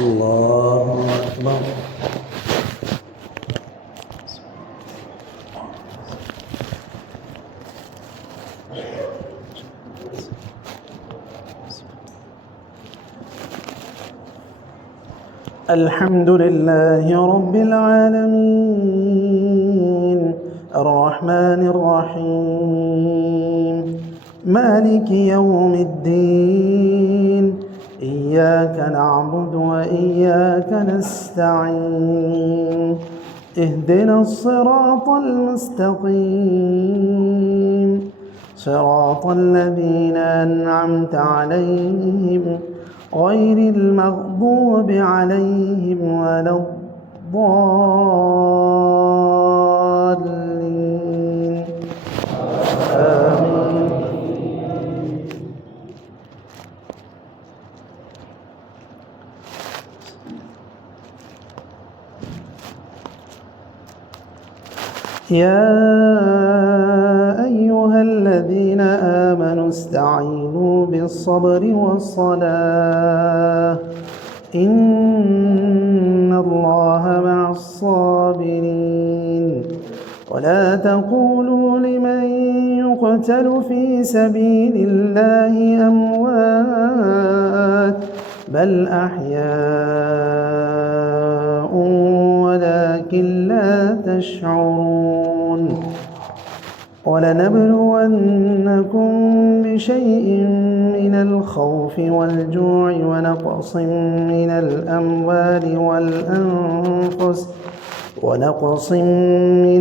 الله أكبر. الحمد لله رب العالمين الرحمن الرحيم مالك يوم الدين إياك نعبد وإياك نستعين اهدنا الصراط المستقيم صراط الذين أنعمت عليهم غير المغضوب عليهم ولا الضالين آمين. يا أيها الذين آمنوا استعينوا بالصبر والصلاة إن الله مع الصابرين ولا تقولوا لمن يقتل في سبيل الله أموات بل أحياء ولكن لا تشعرون ولنبلونكم بشيء من الخوف والجوع ونقص من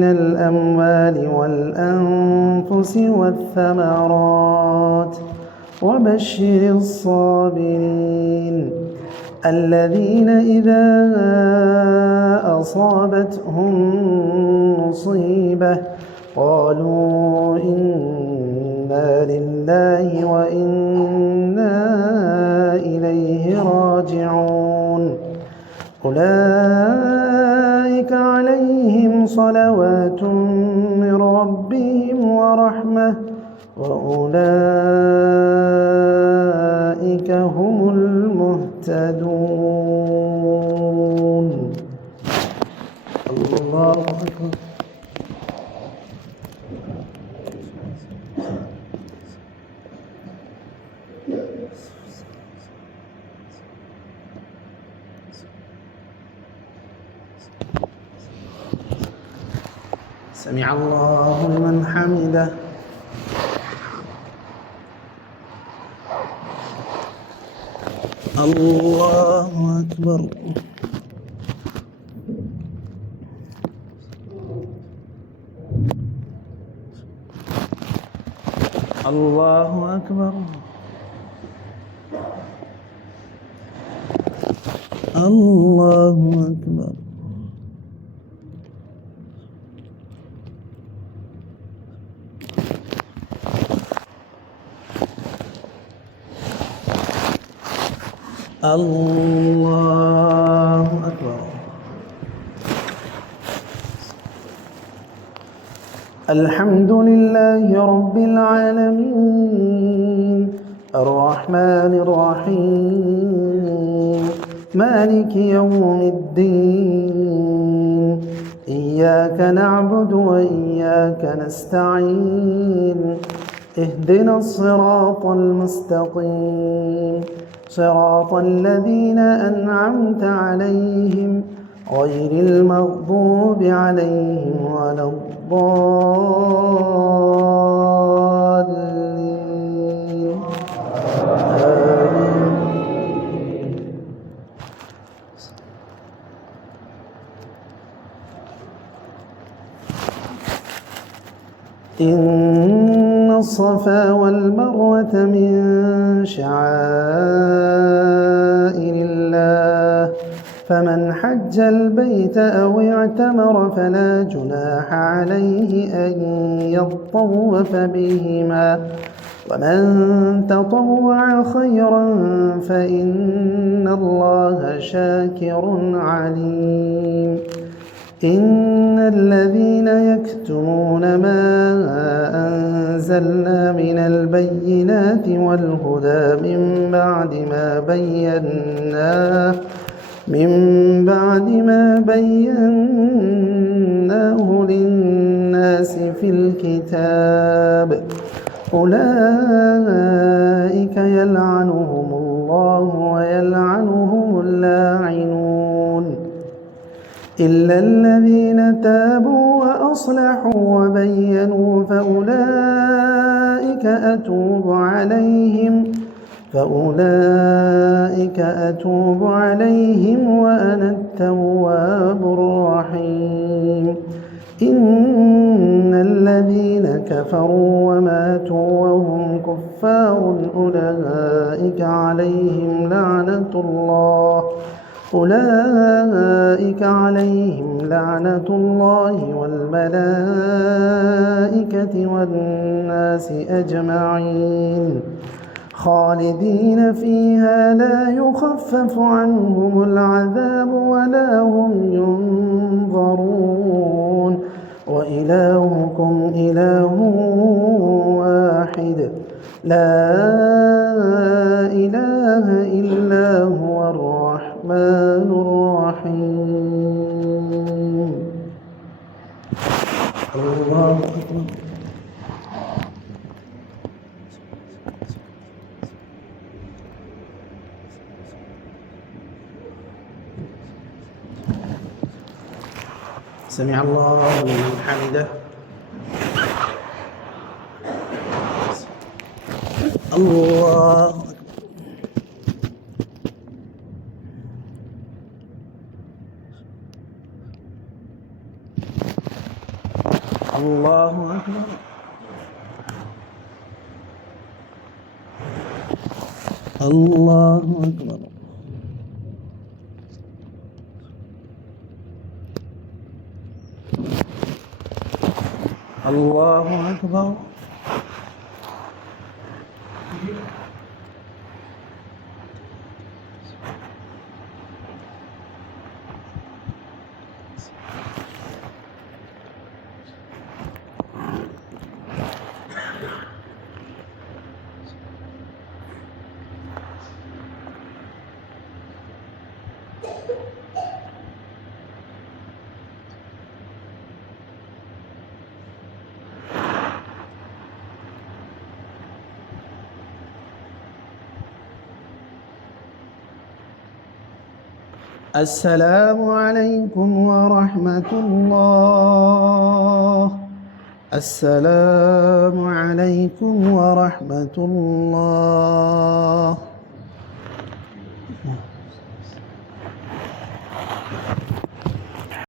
الأموال والأنفس والثمرات وبشر الصابرين الذين إذا أصابتهم مصيبة قالوا إنا لله وإنا إليه راجعون أولئك عليهم صلوات من ربهم ورحمة وأولئك هم المهتدون. الله أكبر. سمع الله لمن حمده. الله أكبر. الله أكبر. الله أكبر. الله أكبر. الحمد لله رب العالمين الرحمن الرحيم مالك يوم الدين إياك نعبد وإياك نستعين اهدنا الصراط المستقيم صراط الذين أنعمت عليهم غير المغضوب عليهم ولا الضالين آمين. إن الصفا والمروة من شعائر الله فمن حج البيت أو اعتمر فلا جناح عليه أن يطوف بهما ومن تطوع خيرا فإن الله شاكر عليم. إن الذين يكتمون ما أنزلنا من البينات والهدى من بعد ما من بعد ما بيناه للناس في الكتاب أولئك يلعنهم الله ويلعنهم اللاعنون إلا الذين تابوا وأصلحوا وبينوا فأولئك أتوب عليهم وأنا التواب الرحيم إن الذين كفروا وماتوا وهم كفار أولئك عليهم لعنة الله والملائكة والناس أجمعين خالدين فيها لا يخفف عنهم العذاب ولا هم ينظرون وإلهكم إله واحد لا إله إلا هو الرحمن الرحيم. الله أكبر. سمع الله لمن حمده. الله أكبر. الله أكبر. الله أكبر. الله أكبر. السلام عليكم ورحمة الله. السلام عليكم ورحمة الله.